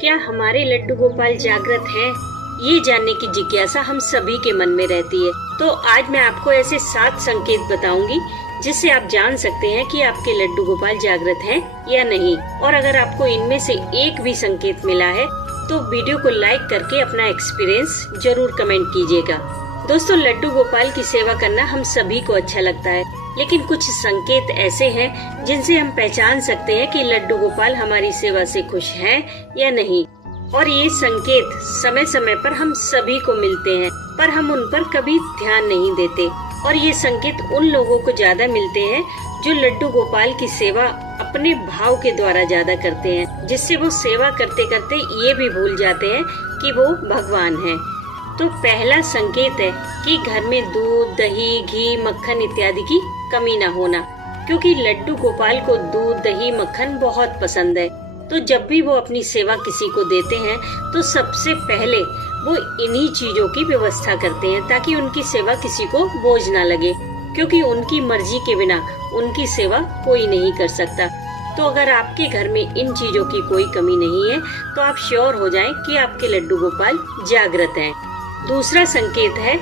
क्या हमारे लड्डू गोपाल जागृत हैं? ये जानने की जिज्ञासा हम सभी के मन में रहती है। तो आज मैं आपको ऐसे 7 संकेत बताऊंगी जिससे आप जान सकते हैं कि आपके लड्डू गोपाल जागृत हैं या नहीं। और अगर आपको इनमें से एक भी संकेत मिला है तो वीडियो को लाइक करके अपना एक्सपीरियंस जरूर कमेंट कीजिएगा। दोस्तों, लड्डू गोपाल की सेवा करना हम सभी को अच्छा लगता है, लेकिन कुछ संकेत ऐसे हैं जिनसे हम पहचान सकते हैं कि लड्डू गोपाल हमारी सेवा से खुश हैं या नहीं। और ये संकेत समय समय पर हम सभी को मिलते हैं, पर हम उन पर कभी ध्यान नहीं देते। और ये संकेत उन लोगों को ज्यादा मिलते हैं जो लड्डू गोपाल की सेवा अपने भाव के द्वारा ज्यादा करते हैं, जिससे वो सेवा करते करते ये भी भूल जाते हैं कि वो भगवान हैं। तो पहला संकेत है कि घर में दूध, दही, घी, मक्खन इत्यादि की कमी न होना, क्योंकि लड्डू गोपाल को दूध, दही, मक्खन बहुत पसंद है। तो जब भी वो अपनी सेवा किसी को देते हैं तो सबसे पहले वो इन्हीं चीजों की व्यवस्था करते हैं ताकि उनकी सेवा किसी को बोझ ना लगे, क्योंकि उनकी मर्जी के बिना उनकी सेवा कोई नहीं कर सकता। तो अगर आपके घर में इन चीजों की कोई कमी नहीं है तो आप श्योर हो जाएं कि आपके लड्डू गोपाल जागृत हैं। दूसरा संकेत है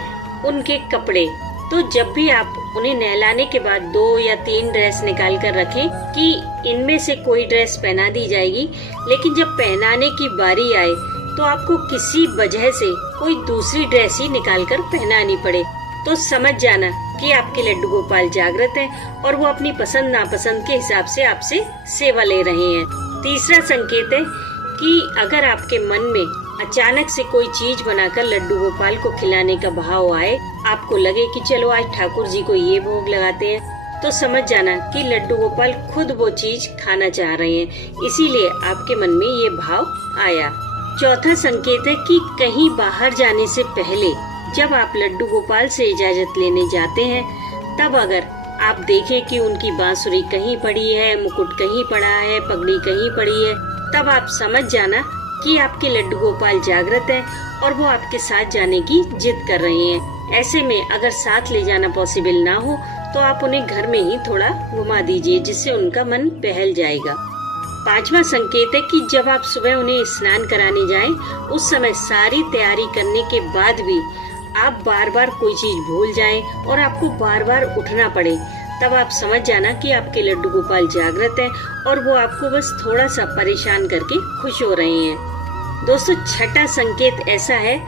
उनके कपड़े। तो जब भी आप उन्हें नहलाने के बाद 2 या 3 ड्रेस निकाल कर रखें कि इनमें से कोई ड्रेस पहना दी जाएगी, लेकिन जब पहनाने की बारी आए तो आपको किसी वजह से कोई दूसरी ड्रेस ही निकाल कर पहनानी पड़े, तो समझ जाना कि आपके लड्डू गोपाल जागृत हैं और वो अपनी पसंद नापसंद के हिसाब से आपसे सेवा ले रहे हैं। तीसरा संकेत है कि अगर आपके मन में अचानक से कोई चीज बनाकर लड्डू गोपाल को खिलाने का भाव आए, आपको लगे कि चलो आज ठाकुर जी को ये भोग लगाते हैं, तो समझ जाना कि लड्डू गोपाल खुद वो चीज खाना चाह रहे हैं, इसीलिए आपके मन में ये भाव आया। चौथा संकेत है कि कहीं बाहर जाने से पहले जब आप लड्डू गोपाल से इजाजत लेने जाते हैं, तब अगर आप देखें कि उनकी बांसुरी कहीं पड़ी है, मुकुट कहीं पड़ा है, पगड़ी कहीं पड़ी है, तब आप समझ जाना कि आपके लड्डू गोपाल जागृत हैं और वो आपके साथ जाने की जिद कर रहे हैं। ऐसे में अगर साथ ले जाना पॉसिबल ना हो तो आप उन्हें घर में ही थोड़ा घुमा दीजिए, जिससे उनका मन बहल जाएगा। पांचवा संकेत है कि जब आप सुबह उन्हें स्नान कराने जाएं, उस समय सारी तैयारी करने के बाद भी आप बार बार कोई चीज भूल जाएं और आपको बार बार उठना पड़े, तब आप समझ जाना कि आपके लड्डू गोपाल जागृत हैं और वो आपको बस थोड़ा सा परेशान करके खुश हो रहे हैं। दोस्तों, छठा संकेत ऐसा है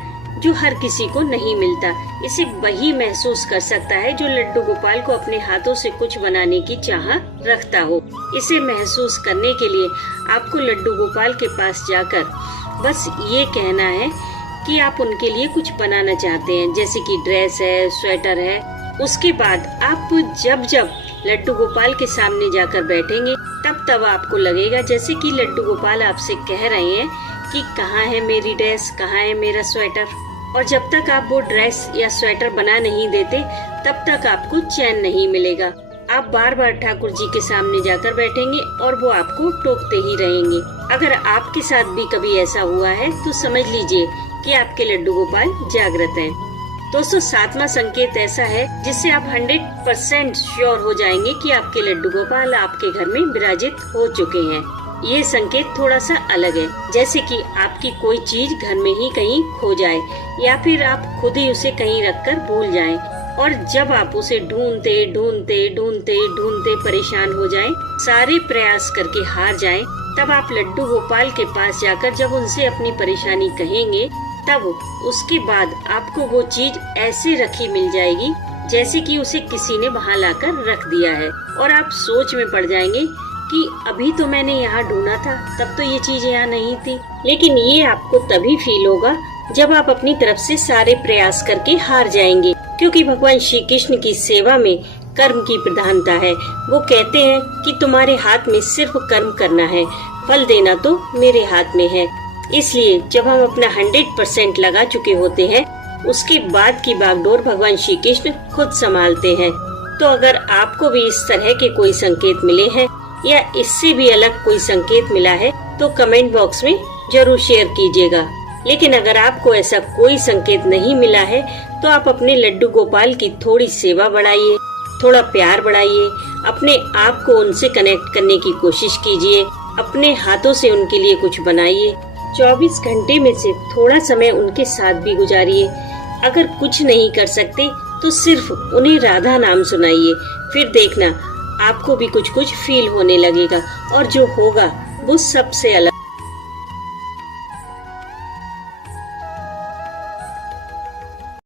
जो हर किसी को नहीं मिलता। इसे वही महसूस कर सकता है जो लड्डू गोपाल को अपने हाथों से कुछ बनाने की चाह रखता हो। इसे महसूस करने के लिए आपको लड्डू गोपाल के पास जाकर बस ये कहना है कि आप उनके लिए कुछ बनाना चाहते हैं, जैसे कि ड्रेस है, स्वेटर है। उसके बाद आप जब जब लड्डू गोपाल के सामने जाकर बैठेंगे तब आपको लगेगा जैसे कि लड्डू गोपाल आपसे कह रहे हैं कि कहाँ है मेरी ड्रेस, कहाँ है मेरा स्वेटर। और जब तक आप वो ड्रेस या स्वेटर बना नहीं देते तब तक आपको चैन नहीं मिलेगा। आप बार बार ठाकुर जी के सामने जाकर बैठेंगे और वो आपको टोकते ही रहेंगे। अगर आपके साथ भी कभी ऐसा हुआ है तो समझ लीजिए कि आपके लड्डू गोपाल जागृत हैं। दोस्तों, 7वां संकेत ऐसा है जिससे आप 100% श्योर हो जाएंगे कि आपके लड्डू गोपाल आपके घर में विराजित हो चुके हैं। ये संकेत थोड़ा सा अलग है, जैसे कि आपकी कोई चीज घर में ही कहीं खो जाए या फिर आप खुद ही उसे कहीं रखकर भूल जाएं, और जब आप उसे ढूंढते ढूंढते ढूंढते ढूंढते परेशान हो जाएं, सारे प्रयास करके हार जाएं, तब आप लड्डू गोपाल के पास जाकर जब उनसे अपनी परेशानी कहेंगे, तब उसके बाद आपको वो चीज ऐसे रखी मिल जाएगी जैसे कि उसे किसी ने वहाँ लाकर रख दिया है, और आप सोच में पड़ जाएंगे कि अभी तो मैंने यहाँ ढूंढा था, तब तो ये चीज यहाँ नहीं थी। लेकिन ये आपको तभी फील होगा जब आप अपनी तरफ से सारे प्रयास करके हार जाएंगे, क्योंकि भगवान श्री कृष्ण की सेवा में कर्म की प्रधानता है। वो कहते हैं कि तुम्हारे हाथ में सिर्फ कर्म करना है, फल देना तो मेरे हाथ में है। इसलिए जब हम अपना 100% लगा चुके होते हैं, उसके बाद की बागडोर भगवान श्री कृष्ण खुद संभालते हैं। तो अगर आपको भी इस तरह के कोई संकेत मिले हैं या इससे भी अलग कोई संकेत मिला है तो कमेंट बॉक्स में जरूर शेयर कीजिएगा। लेकिन अगर आपको ऐसा कोई संकेत नहीं मिला है तो आप अपने लड्डू गोपाल की थोड़ी सेवा बढ़ाइए, थोड़ा प्यार बढ़ाइए, अपने आप को उनसे कनेक्ट करने की कोशिश कीजिए, अपने हाथों से उनके लिए कुछ बनाइए। 24 घंटे में से थोड़ा समय उनके साथ भी गुजारिए। अगर कुछ नहीं कर सकते तो सिर्फ उन्हें राधा नाम सुनाइए। फिर देखना आपको भी कुछ कुछ फील होने लगेगा और जो होगा वो सबसे अलग।